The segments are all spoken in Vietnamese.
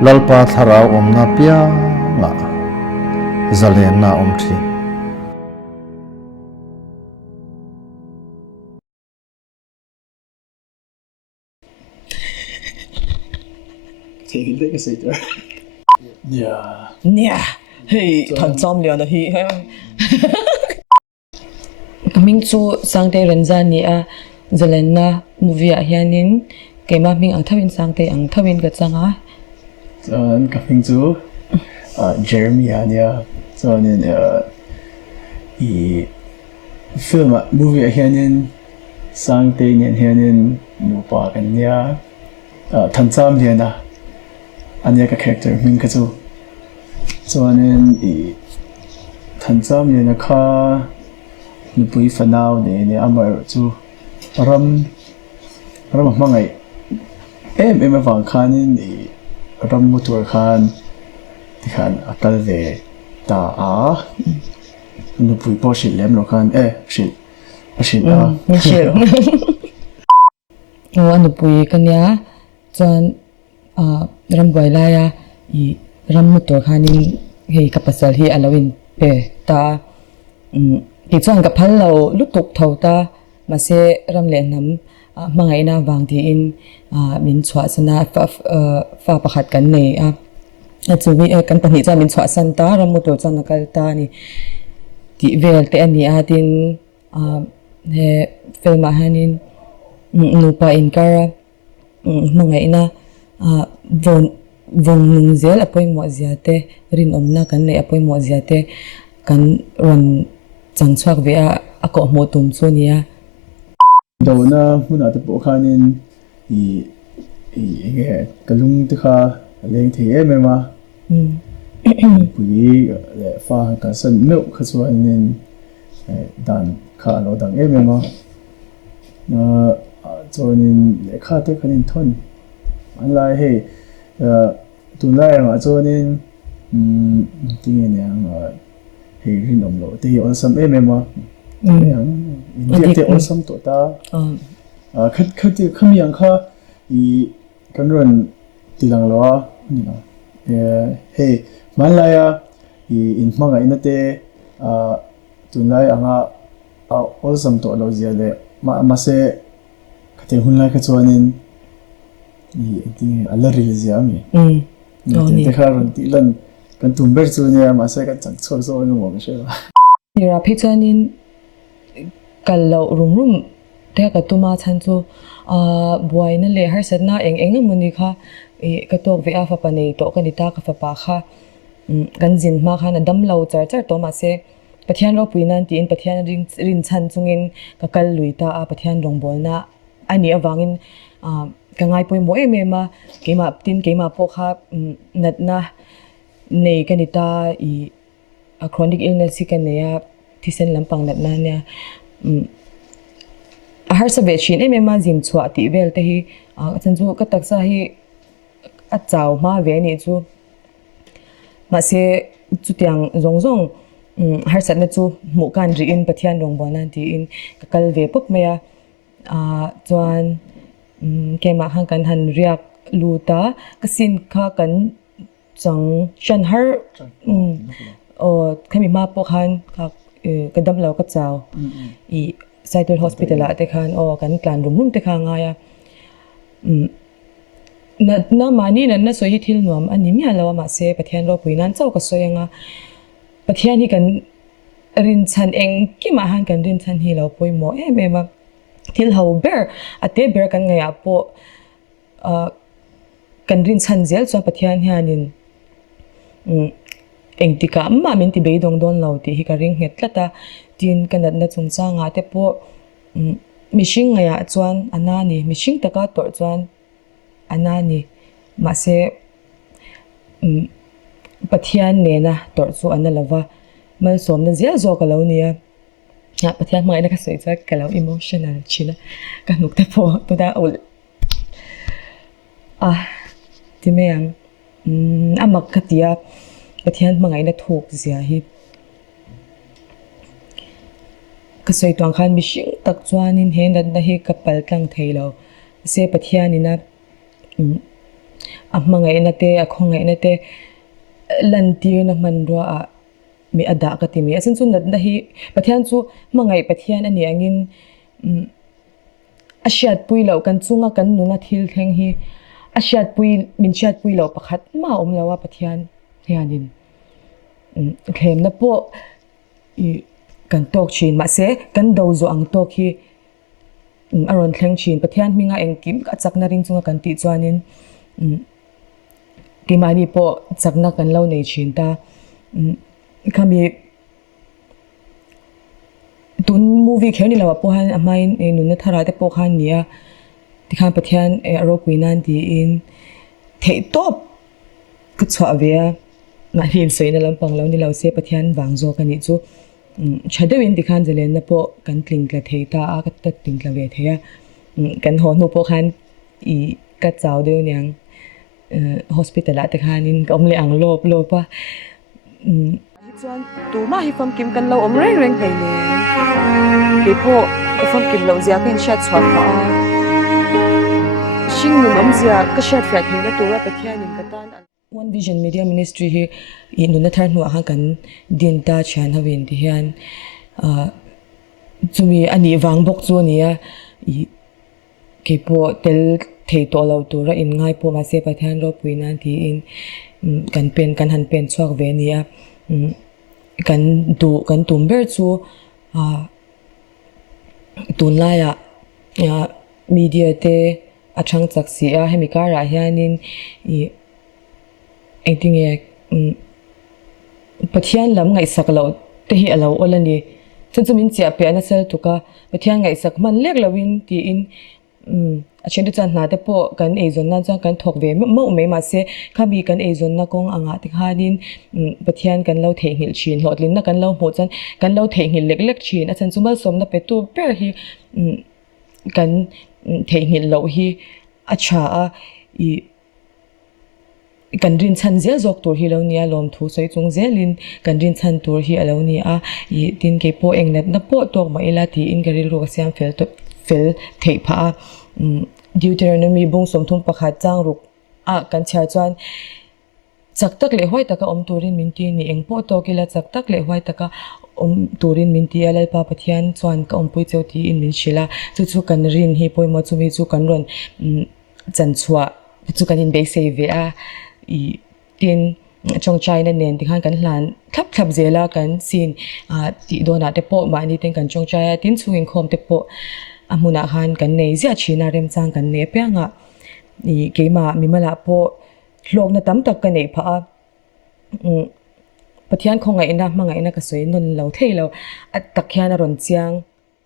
lalpa tharau omna pia nga zalen na omthi Take a later. Yeah. Nya, hey, thằng xóm liền là hi. Mình chú sang tây Renza nia, Zelena movie hianin, cái mà mình ăn thawin sang tây ăn thawin cái sang á. Anh coming to Jeremy ania. So nên i film movie hianin sang tây nên hianin nupa kanya thằng xóm liền na. Ania cái character mình cái chú. So nên i thằng xóm liền na kha nupui fanau ne amar chu ram mangai em awang khanin i ram motor khan tikhan akal ve ta a nupui po shil lem lo khan shil a Michelle. Anh bùi cái nia, chọn ram boy la ya, i ram motor khanin hey kapasal hi alawin pe ta. Thì chọn gặp hắn lâu lúc tục thầu ta mà sẽ ram lên nắm mà ngày na vàng thì in mình chọn sana pha bạc hạt cắn này chú vi cắn phần nhị cho mình chọn san ta ram một tổ chọn là cái ta này thì về cái anh này tin he film mà hanin nupa in cara mà ngày na vùng nung zel apoi mo ziate rin omna kan nei apoi mo ziate kan ron chẳng choak về ako mo tum chu nia đâu na huna te po khanin i nge kalung te kha leng the em ma pui le fa ka san meu kha chuan nin dan kha lo dang em ma na chuanin le kha te khanin thon an lai he tu lai ma chuanin tin ne ang he rin om lo te on sam em ma India te awesome to ta khat ti khami ang kha I kanron tilang lo ni no hey malaya I in manga inate tunlai anga awesome to lo zia le ma se khate hunlai kha chuanin I alari le zia mi te kharon ti lan kan tumber chu ne ma se ka chang chor zo no mo se Nira pichanin kalau rum te ka tuma chan chu buai na le har satna eng muni kha ka tok ve afa panei to kanita ka fa pa kha kan jin ma kha na dam lo char to ma se pathian ro puinan ti in pathian rin chan chungin ka kal luita a pathian rong bolna ani awangin ka ngai poi mo ma keima po kha natna nei kanita I chronic illness hi kan neya thisen lampang natna nya har sabe chin ma jim chua ti vel te hi chanju ka taksa hi a chaw ma ve ni chu ma se chutiang zong har sat na chu mu kan ri in pathian rong bonan ti in kal ve pop meya chuan kema hang kan han riak luta kasin kha kan chang shan har khami ma po khan kha kadam lo ka chaw I Saitul Hospital ate khan kan klan rum te kha nga ya na mani na so hi thil nuam ani mi alawa ma se pathian ro puinan chaw ka soyanga pathian hi kan rin chan eng ki ma han kan rin chan hi lo poi mo ma thil ho ber ate ber kan nga ya po kan rin chan zel so pathian hianin eng tika ma min ti beidong don lo ti hi ka ring het tlata tin kanat na chungcha nga te po mishing nga ya chuan anani mishing taka tor chuan anani ma se pathian ne na tor chu analawa mal som na zia zo ka lo nia ya pathian mai na ka sei cha ka lo emotional chila ka nuk te po to da ul ti me yang amak katia pathian mangai na thuk zia hi ka soi tuang khan mishing tak chuanin hen dan na hi kapal tlang theilo se pathian ina mangai na te a khongai na te lan tir na man ro a mi ada ka ti mi asan chu nat na hi pathian chu mangai pathian ani angin asiat pui lo kan chunga kan nuna thil thleng hi asiat pui min siat pui lo pakhat ma om lawa pathian hianin khem na po i kan tok chin ma se kan do zo ang tok hi aron thleng chin pathian minga engkim ka chakna ring chunga kan ti chuanin timani po chakna kan lo nei chin ta kami tun movie kherni lawa po han amain nunna thara te po khan nia tikhan pathian aro kuinan ti in thei top ku chwa ve na hil soina lampang lo ni lo se pathian wangzo kani chu chadewin tikhan jalen na po kan tlingla theita a ka tak tingla ve theya kan ho nu po khan i ka chaw de nyang hospital a te khanin komle ang lopa chuan tu ma hi fam kim kan lo om reng reng thei ne ke po fam kim lo zia kin shat chwa pa sing nu mam zia ka shat fa thei na tura pathianin ka tan One Vision Media Ministry hi in na thar nu ha kan din ta chan hawin ti hian chumi ani wang bok chu nia i ke po tel thei to lo tura in ngai po ma se pathian ro puinan ti in kan pen kan han pen chuak ve nia kan tumber chu tunlaya media te athang chaksi a hemikara hianin I engtinge pathian lam ngai saklo te hi alo olani chunchumin chia pe ana sel tuka pathian ngai sak man lek lawin ti in a chendu chan na te po kan ezon na chang kan thok ve mo me ma se khabi kan ezon na kong anga ti khanin pathian kan lo thei hil chin hotlin na kan lo mo chan kan lo thei hil lek lek chin a chan chumal som na pe tu per hi kan thei hil lo hi acha a I kan rin chan zel zok tur hi lo nia lom thu soi chung zelin kan rin chan tur hi alo ni a I tin ke po engnat na po tok ma ila ti in garil ro siam fel thei pha Deuteronomy bung som thum pakhat chang ruk a kan chha chuan chak tak le hoi taka om turin min ti ni eng po to kila chak tak le hoi taka om turin min ti alal pa pathian chuan ka om pui cheu ti in min shila chu kan rin hi poima chu mi chu kan ron chan chua chu kan in be save a I tin chong china nen ti khan kan hlan thap zela kan sin ti dona te po ma ni ten kan chong chaya tin chuing khom te po amuna khan kan nei zia china rem chang kan ne pe nga I keima mimala po hlok na tam tak ka nei pha pathian khonga ina manga ina ka soi non lo theilo at takhiana ron chiang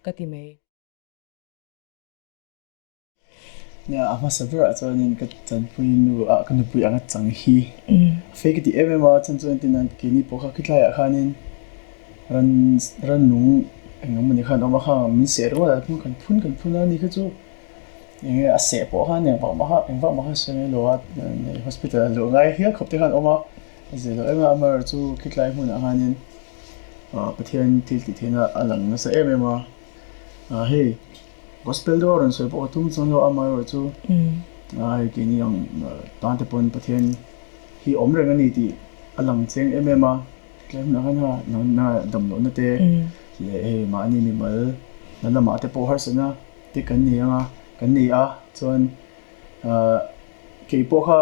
ka ti mai ya ama sabra chuanin ka chan pui nu a kan pui anga chang hi fake ti MMA chan chuan tin an ke ni pokha khitlai a khanin ran nu engam ni khan oma kha min se ro la phun kan phun ani ka chu enge a se po khan ne ba ma ha se lo at hospital lo ngai hi khop te khan oma ze lo ema amar chu khitlai hun a khanin pathian til ti thena alang na sa MMA hey gospel do ron so po tum chon lo amar chu ai ke ni ang tan te pon pathian hi om reng ani ti alang cheng MMA klem na han ha na dam lo na te le ma ni mi mal na la ma te po har sana ti kan ni anga kan ni a chon ke po kha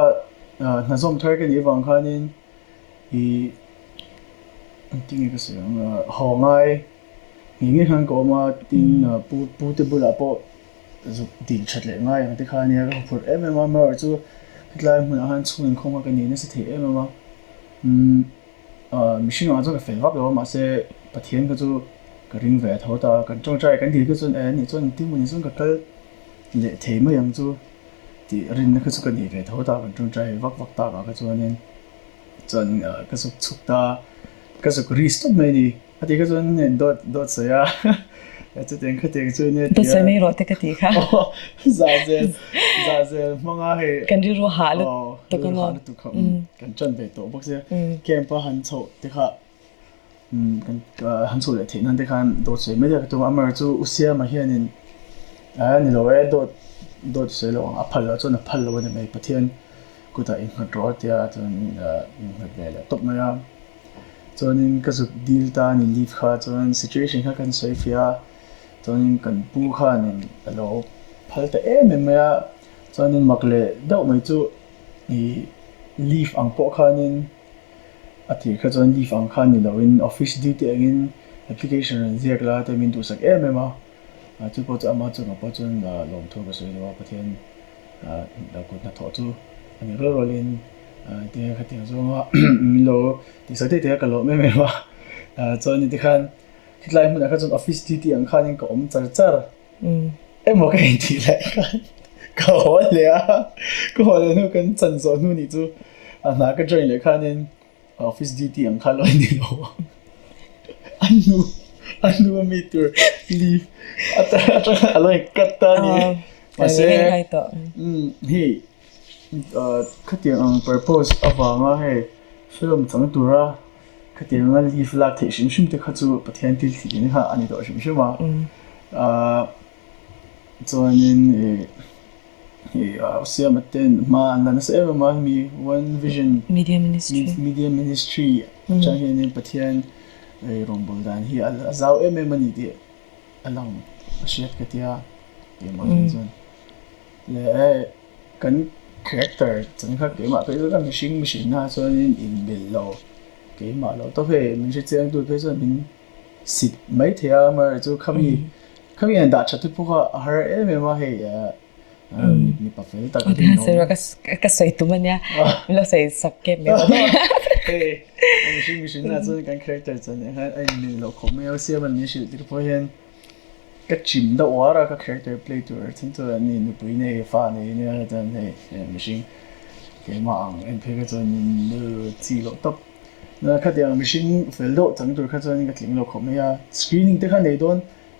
na zom thar ke ni wang khanin I tingi ka se ho ngai ngi han ko ma tin pu te bula po zu din chat le ngai te khani ga phur MMA ma chu klai mun han chung khoma ka ni na se the MMA mission a zo ka fel wap lo ma se pathian ka chu ka ring ve tho ta kan chong chai kan di ka chun ni chon ti mun chun ka kal le thei ma yang chu ti rin na ka chu ka ni ve tho ta kan chong chai wak ta ka chu nen chon ka su chuk ta ka su restop mai ni ati ka chon dot sa ya chu ten kha te chu ne to se nei ro te ka ti kha za ze manga he kan ri ro ha lo to kan tu kha kan chon ve to bok se kem pa han chho te kha kan han chho le the nan te khan dot se me ya to amar chu usia ma hianin ni lo e dot se lo a phal lo chon a phal lo ne mai pathian กูแต่อินคอนโทรลเดียจนอินคอนโทรลเลยตบมาจนอินก็สุดดีลตานิลีฟค่ะจน situation ค่ะกันสวยฟิอาจนอินกันปูค่ะนินเราพัลแต่เมื่อมาจนอินมักเลยดอกไม่จู่อีลีฟอังปอค่ะนินอาทิตย์ค่ะจนลีฟอังค่ะนินเราอินออฟฟิศดิวตี้อินแอปพลิเคชันเรียกแล้วแต่มินดูสักเมื่อมาจู่พอจะอามาจู่กับพอจนลงทุนก็สวยแล้วประเทศเราก็นัดทอจู่อันนี้เราเรียนเดี๋ยวขัดเดี๋ยวว่ามีโลที่สุดเดี๋ยวก็โลไม่ว่าจนนี่ที่ขันที่ไลน์มันก็จนออฟฟิศที่อังคารนี่ก็จัดบอกกันที่ไลน์กันก็หัวเลยก็หัวเลยนู่นกันจันทร์นู่นนี่จู่哪个这里看见 office duty อังคารเลยนี่โลอันนู้มีตัวลีฟอะไรกัดตานี่มาเซ่ให้ต่อเฮ้ขัดเดี๋ยวpurpose เอาฟังว่าให้film จังตัวขัดเดี๋ยวงั้น leave ละที่ชิมๆที่ขัดจู่ประเทศที่ที่นี่ค่ะอันนี้ตัวชิมๆมาจนนี่เสียมาเต้นมาอันนั้นเสียมามี one vision media ministry จังเห็นประเทศโรงพยาบาลดันที่อาจารย์มันนี่ดีอันนั้นเชียร์กันที่เกี่ยวกับจนเลยกัน character จังค่ะเกี่ยวกับเป็นเรื่องมิชินนะส่วนอินบิลโลเกี่ยวกับเราต้องเป็นมันจะเจอตัวเป็นส่วนเป็นสิทธิ์ไม่เทียมมาจู่เขามีอันดับชัดที่พวกเขาไม่มาให้มีปัจจัยต่างๆ Udah saya kasih itu mana lo saya sakit ni. เฮ้มิชินนะส่วนการ character จังเนี่ยฮะไอ้นี่เราเขาไม่เอาเสียมันนี่สิที่พวกเห็นก็จิมได้ว่าเราก็ character play ตัวถึงตัวนี่นุบนี่ฟ้านี่เนี่ยจังเนี่ยมิชินเกี่ยมังเอ็นเพก็จะนี่จีโร่ตับนะคัดอย่างมิชินเฟลโดจังตัวคัดตัวนี่ก็ถึงเราเขาไม่เอา screening ที่คันในโดน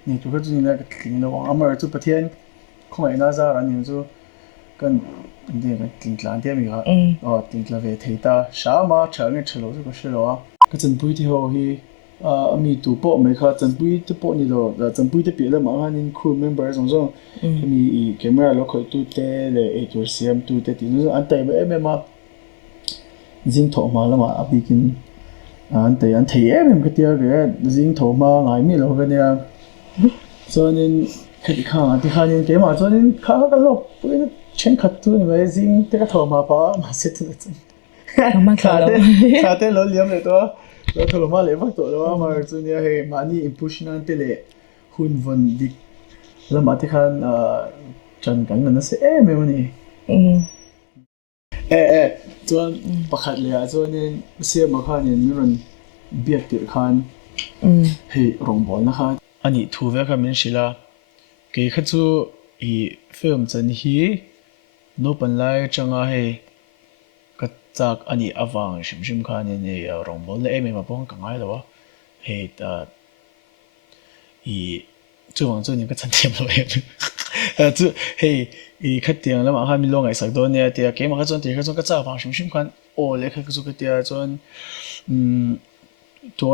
นี่ตัวคัดตัวนี่ก็ถึงเราอามาจู่ประเทศคงไอ้น่าจะรันอยู่จู่กันเนี่ยก็ถึงหลังเที่ยมีครับถึงหลังเวทีตาช้ามาเช้าเนี่ยเฉลิมก็เฉลิมก็จนปุ้ยที่เขาฮีมีตัวโป๊ะไหมครับจนปุ้ยที่โป๊ะนี่เราจนปุ้ยที่เปลี่ยนแล้วมั้งฮะนี่ crew member สองมีอีก camera เราคอยตู้เตะเลยไอ้ตัวเสียมตู้เตะที่นู้นอันแต่ไม่มาจริงถอมาแล้วมาอัพกินอันแต่มันก็เดียวกันจริงถอมาไงไม่รู้กันเนี่ยส่วนนี้แค่ที่ข้างที่ข้างนี้เกี่ยมาส่วนนี้ข้างก็ลบปุ้ยเช่นขัดตัวนี่จริงแต่ก็ถอมาป้ามาเสร็จแล้วจริงขาเต้เราเลี้ยงเลยตัวเราถอมาเลยฟังตัวแล้วมาส่วนนี้ให้มานี่อิมพุชนั่นเตเลยหุ่นวันดิแล้วมาที่ข้างจันกันนั่นสิไม่วันนี้ส่วนประคัดเลยส่วนนี้เสียมาข้างนี้มีรันเบียดติดข้างให้โรงพยาบาลนะคะอันนี้ถูกเวลาเป็นศิลาเกี่ยวกับจู่อีฟิล์มจันฮีโนปันไลจังให้ก็จากอันนี้อวังชิมข้างนี้ในโรงพยาบาลเลยไม่มาป้องกันไงหรอวะให้อีจู่วันจู่นี้ก็จันเทียมเลยจู่ให้อีขัดเตียงแล้วมาให้มีลงไอ้สักตัวเนี่ยเดี๋ยวเกี่ยวกับจนเดี๋ยวก็จากอวังชิมข้างโอ้เลยคือจู่ก็เดี๋ยวจนตัว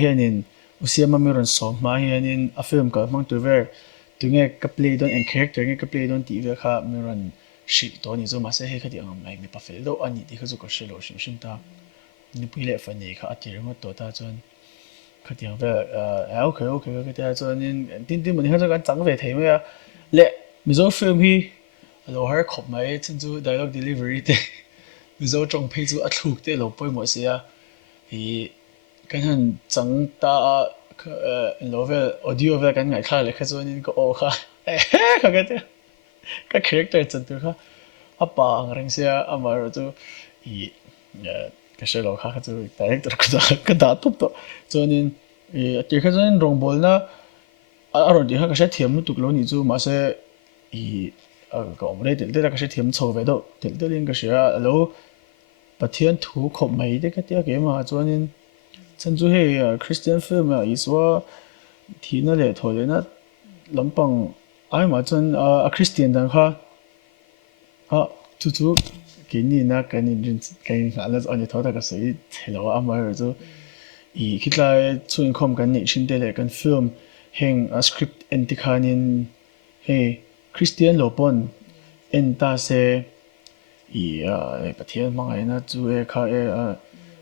เห็นนี่อุเสียมันมีรันสองมาเห็นนี่ฟิล์มก็มั่งตัวเวอร์ตัวเงี้ยก็เพลย์โดน character เงี้ยก็เพลย์โดนตีเวอร์ค่ะมีรันชิตัวนี้จู่มาเสียให้ขัดเตียงไม่มีปัฟเฟลอันนี้ที่เขาจู่ก็เชลล์ชิมตานี่พูดเลยฟันนี่ค่ะอัดที่เรื่องตัวตาจนขัดเตียงเวอร์โอเคก็เดี๋ยวจนนี่ที่มันเขาจู่กันจังเวทีมั้ยอะเละมีจู่ฟิล์มที่เราหาขบไหมฉันจู่ dialogue delivery เต้มีจู่จงเพย์จู่อัดถูกเต้เราไปหมดเสียอีกันหันจังตาเราเวล audio เวลกันไงค่ะเลยคือส่วนนี้ก็โอ้ค่ะก็เดี๋ยวก็ character จังตัวค่ะอัปปะอังเริงเสียอามาเราจู่อีก็เชื่อเราค่ะก็จู่ director ก็ด่าทุบตัวส่วนนี้ที่คือส่วนโรงบอลนะอารมณ์ดีค่ะก็ใช้เทียมตุกแล้วนี่จู่มาเสียอีก็ไม่ได้เดี๋ยวก็ใช้เทียมโชว์ไปด้วยเดี๋ยวนี้ก็เชื่อแล้วประเทศถูกขบไม่ได้ก็เดี๋ยวเกี่ยมาส่วนนี้ฉันจู่ให้Christian film 啊，意思ว่าที่นั่นแหละถอยเลยนะลำปังไอ้มาจนChristian ดังค่ะจู่ๆกินนี่นะกันนี่อะไรอันนี้ถอยแต่ก็สวยเห็นแล้วอามาจู่อีคิดเลยช่วยคอมกันนี่ชินเดเลยกันฟิล์มแห่งสคริปต์เอ็นติคานินให้Christian หลบปนเอ็นตาเซ ประเทศมังไงนะจูค่ะ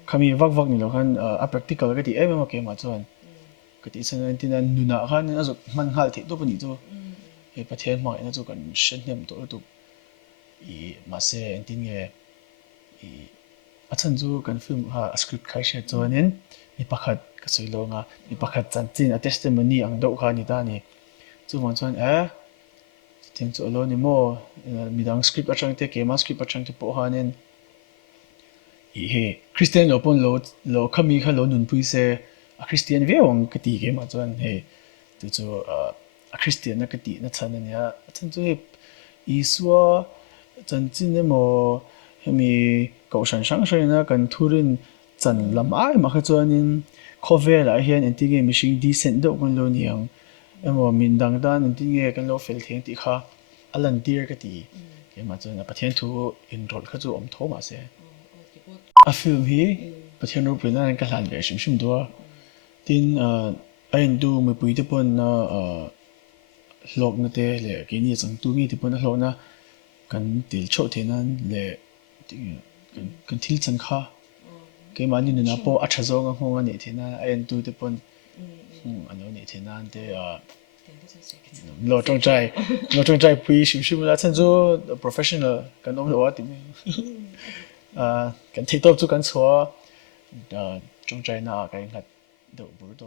คำมีวักนี่เราคันpractical ก็ที่มาเกี่ยมาจวนก็ที่ฉะนั้นที่นั่นนุนาคันนั่นจุมันหัลที่ตัวปนิจูประเทศมังไงนะจูกันเช่นเดิมตัวตุมาเสียที่เนี่ยอาจารย์จูกันฟิล์มสคริปต์ใครเชื่อจวนนั้นมีประคัดก็สวยลงมีประคัดจันจินtestimony อังดอกคันนี่ตานี่จูมันจวนที่จูอโลนี่โมมีดังสคริปต์อาจารย์เตะเกมสคริปต์อาจารย์เตะโปะฮันนั้นคริสเตียนเราปนเราขมีเขาเราหนุนพุยเสคริสเตียนเวียงกติเกมาจวนตัวจูคริสเตียนนักกตินักชันเนี่ยฉันจูอีสัวจันจินเนี่ยโมมีเก่าชันช่างช่วยนะกันทุรินจันลำอ้ายมาขจวนนินคอเวลาเฮียนอันที่เกมิชิงดีเซนต์ดอกกันโลนี่ยังโมมินดังด้านอันที่เกกันโลเฟลเทียงที่ข้าอลันเดียร์กติเกมาจวนประเทศทูอินโรลขจวนอมโทมาเสฟิลฮีประเทศนู้นเป็นอะไรกันหลายเลยชิมตัวทีนไอ้ดูมือปุยที่ปนโลกนั่นเองเลยกินยี่จังตัวนี้ที่ปนโลกนะกันติลโชว์ที่นั่นเลยกันทิลจังค่ะเกี่ยมันนี่นะพออัจฉริยะของอันนี้ที่นั่นไอ้ดูที่ปนอันนี้ที่นั่นเดเราจงใจปุยชิมแล้วฉันจู professional กันน้องรู้ว่าที่มั้ยกันที่ตัวจูกันชัวจงใจน่ากันหัดดูบุรุษ